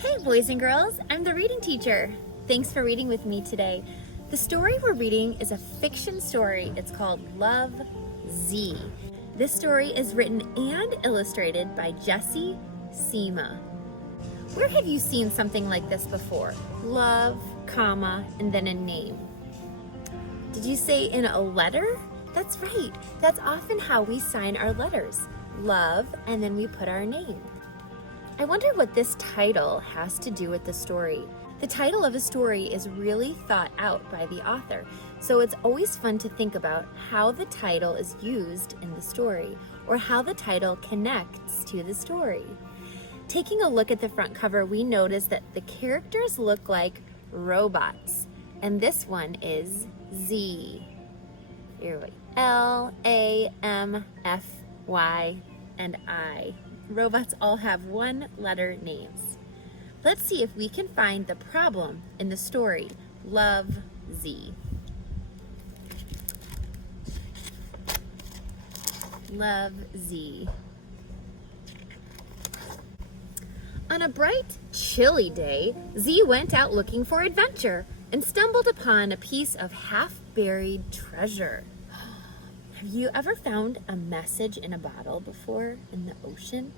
Hey boys and girls, I'm the reading teacher. Thanks for reading with me today. The story we're reading is a fiction story. It's called Love, Z. This story is written and illustrated by Jessie Sima. Where have you seen something like this before? Love, comma, and then a name. Did you say in a letter? That's right. That's often how we sign our letters. Love, and then we put our name. I wonder what this title has to do with the story. The title of a story is really thought out by the author, so it's always fun to think about how the title is used in the story, or how the title connects to the story. Taking a look at the front cover, we notice that the characters look like robots, and this one is Z. Here we go. L, A, M, F, Y, and I. Robots all have one-letter names. Let's see if we can find the problem in the story, Love, Z. Love, Z. On a bright, chilly day, Z went out looking for adventure and stumbled upon a piece of half-buried treasure. Have you ever found a message in a bottle before in the ocean?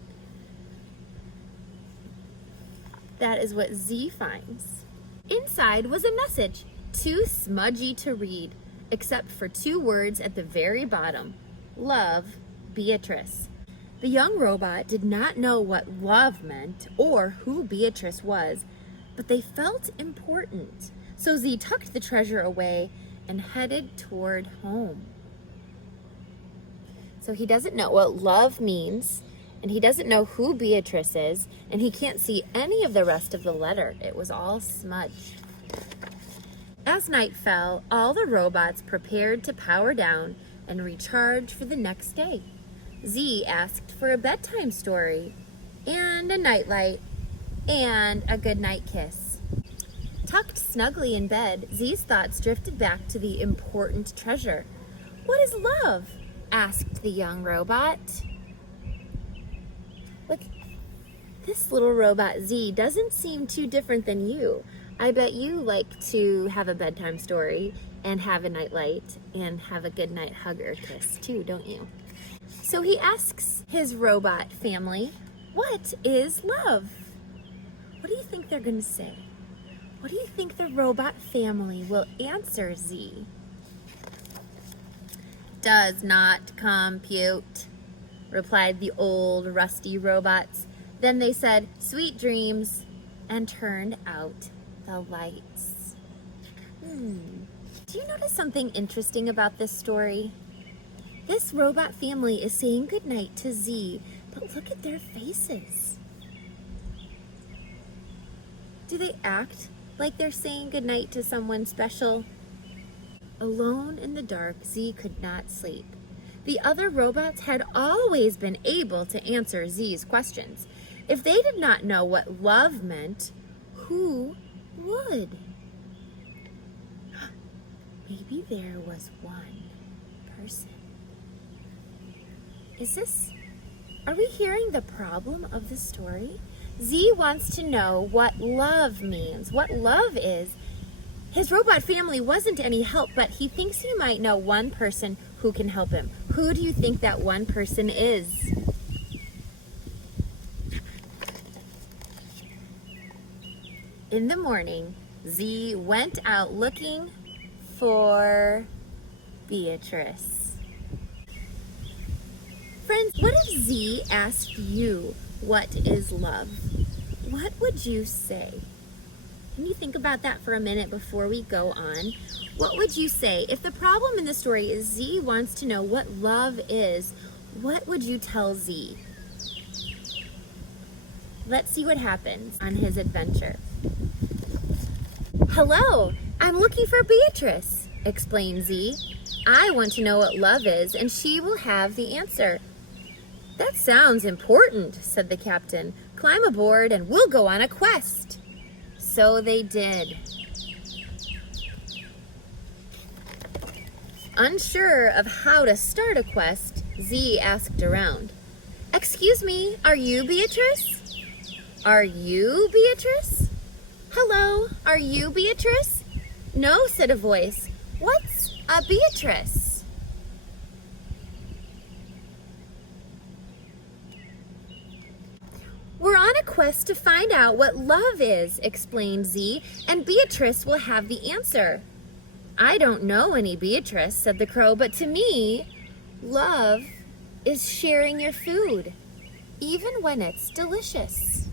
That is what Z finds. Inside was a message, too smudgy to read, except for two words at the very bottom. Love, Beatrice. The young robot did not know what love meant or who Beatrice was, but they felt important. So Z tucked the treasure away and headed toward home. So he doesn't know what love means, and he doesn't know who Beatrice is, and he can't see any of the rest of the letter. It was all smudged. As night fell, all the robots prepared to power down and recharge for the next day. Z asked for a bedtime story, and a nightlight, and a goodnight kiss. Tucked snugly in bed, Z's thoughts drifted back to the important treasure. What is love? Asked the young robot. Look, this little robot Z doesn't seem too different than you. I bet you like to have a bedtime story and have a nightlight and have a goodnight hug or kiss too, don't you? So he asks his robot family, what is love? What do you think they're going to say? What do you think the robot family will answer Z? Does not compute, replied the old rusty robots. Then they said, sweet dreams, and turned out the lights. Do you notice something interesting about this story? This robot family is saying goodnight to Z, but look at their faces. Do they act like they're saying goodnight to someone special? Alone in the dark, Z could not sleep. The other robots had always been able to answer Z's questions. If they did not know what love meant, who would? Maybe there was one person. Are we hearing the problem of the story? Z wants to know what love means, what love is. His robot family wasn't any help, but he thinks he might know one person who can help him. Who do you think that one person is? In the morning, Z went out looking for Beatrice. Friends, what if Z asked you what is love? What would you say? Can you think about that for a minute before we go on? What would you say? If the problem in the story is Z wants to know what love is, what would you tell Z? Let's see what happens on his adventure. Hello, I'm looking for Beatrice, explained Z. I want to know what love is, and she will have the answer. That sounds important, said the captain. Climb aboard and we'll go on a quest. So they did. Unsure of how to start a quest, Z asked around. Excuse me, are you Beatrice? Are you Beatrice? Hello, are you Beatrice? No, said a voice. What's a Beatrice? We're on a quest to find out what love is, explained Z, and Beatrice will have the answer. I don't know any Beatrice, said the crow, but to me, love is sharing your food, even when it's delicious.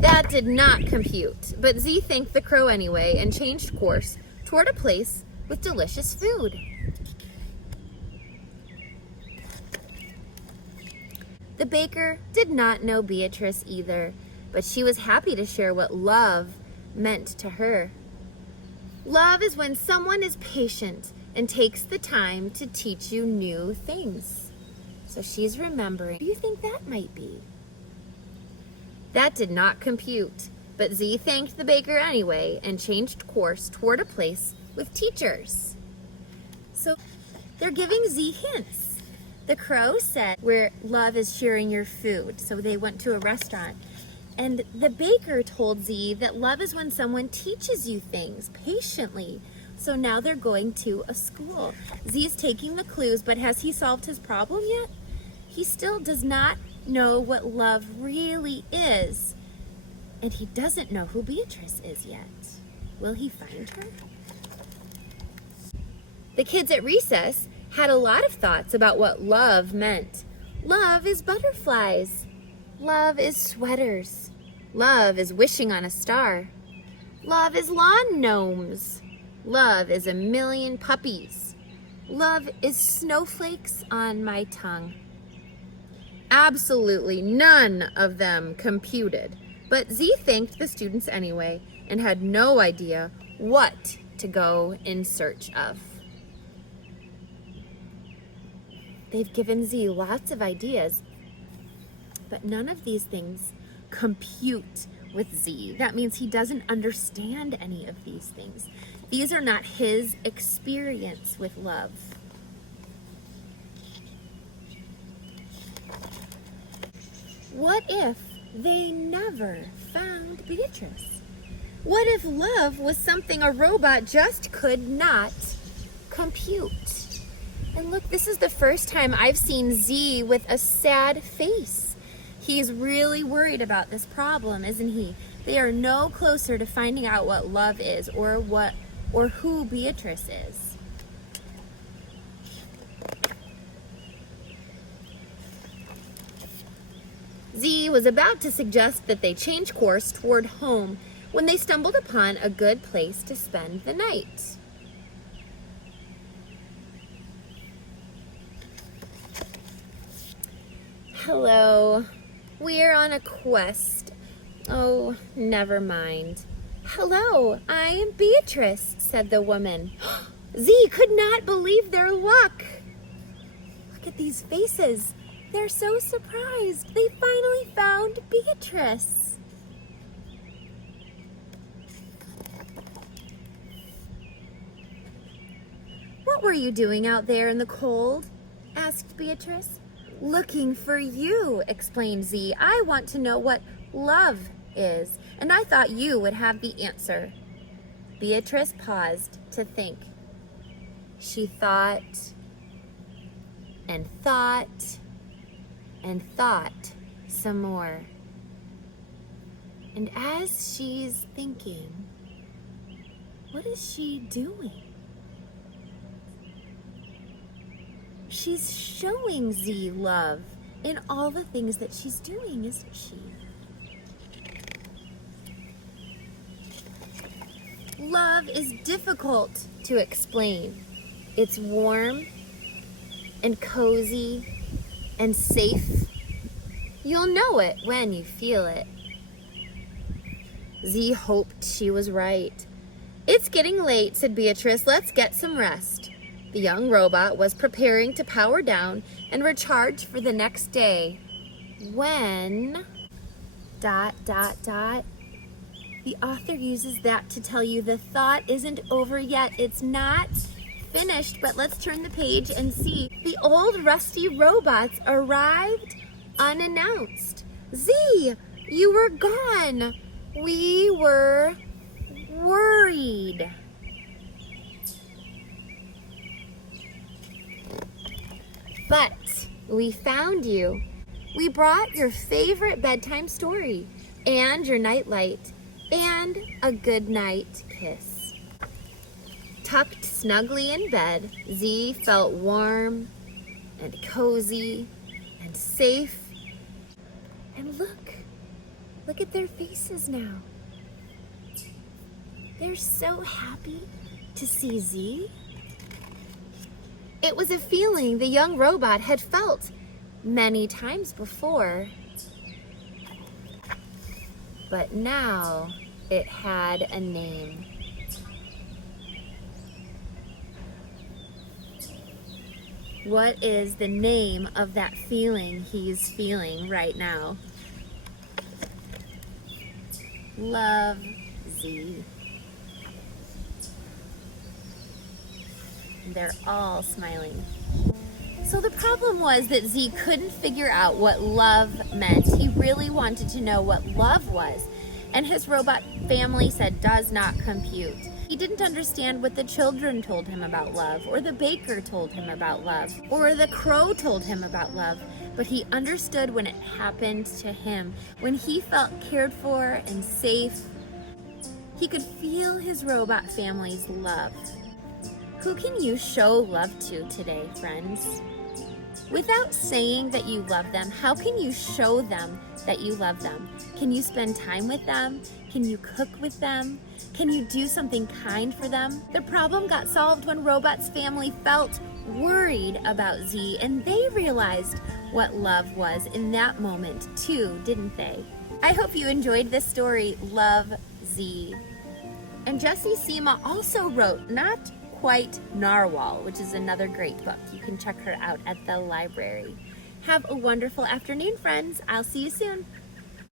That did not compute, but Z thanked the crow anyway and changed course toward a place with delicious food. The baker did not know Beatrice either, but she was happy to share what love meant to her. Love is when someone is patient and takes the time to teach you new things. So she's remembering. What do you think that might be? That did not compute, but Z thanked the baker anyway and changed course toward a place with teachers. So they're giving Z hints. The crow said where love is sharing your food. So they went to a restaurant. And the baker told Z that love is when someone teaches you things patiently. So now they're going to a school. Z's taking the clues, but has he solved his problem yet? He still does not know what love really is. And he doesn't know who Beatrice is yet. Will he find her? The kids at recess had a lot of thoughts about what love meant. Love is butterflies. Love is sweaters. Love is wishing on a star. Love is lawn gnomes. Love is a million puppies. Love is snowflakes on my tongue. Absolutely none of them computed, but Z thanked the students anyway and had no idea what to go in search of. They've given Z lots of ideas, but none of these things compute with Z. That means he doesn't understand any of these things. These are not his experience with love. What if they never found Beatrice? What if love was something a robot just could not compute? And look, this is the first time I've seen Z with a sad face. He's really worried about this problem, isn't he? They are no closer to finding out what love is or who Beatrice is. Z was about to suggest that they change course toward home when they stumbled upon a good place to spend the night. Hello, we're on a quest. Oh, never mind. Hello, I am Beatrice, said the woman. Z could not believe their luck. Look at these faces. They're so surprised. They finally found Beatrice. What were you doing out there in the cold? Asked Beatrice. Looking for you, explained Z. I want to know what love is, and I thought you would have the answer. Beatrice paused to think. She thought and thought and thought some more. And as she's thinking, what is she doing? She's showing Z love in all the things that she's doing, isn't she? Love is difficult to explain. It's warm and cozy and safe. You'll know it when you feel it. Z hoped she was right. It's getting late, said Beatrice. Let's get some rest. The young robot was preparing to power down and recharge for the next day when ... The author uses that to tell you the thought isn't over yet. It's not finished, but let's turn the page and see. The old rusty robots arrived unannounced. Z, You were gone. We were worried. But we found you. We brought your favorite bedtime story and your nightlight and a good night kiss. Tucked snugly in bed, Z felt warm and cozy and safe. And look at their faces now. They're so happy to see Z. It was a feeling the young robot had felt many times before, but now it had a name. What is the name of that feeling he's feeling right now? Love Z. They're all smiling. So the problem was that Z couldn't figure out what love meant. He really wanted to know what love was, and his robot family said does not compute. He didn't understand what the children told him about love, or the baker told him about love, or the crow told him about love, but he understood when it happened to him, when he felt cared for and safe. He could feel his robot family's love. Who can you show love to today, friends? Without saying that you love them, how can you show them that you love them? Can you spend time with them? Can you cook with them? Can you do something kind for them? The problem got solved when Robot's family felt worried about Z, and they realized what love was in that moment too, didn't they? I hope you enjoyed this story, Love Z. And Jessie Sima also wrote Not Quite Narwhal, which is another great book. You can check her out at the library. Have a wonderful afternoon, friends. I'll see you soon.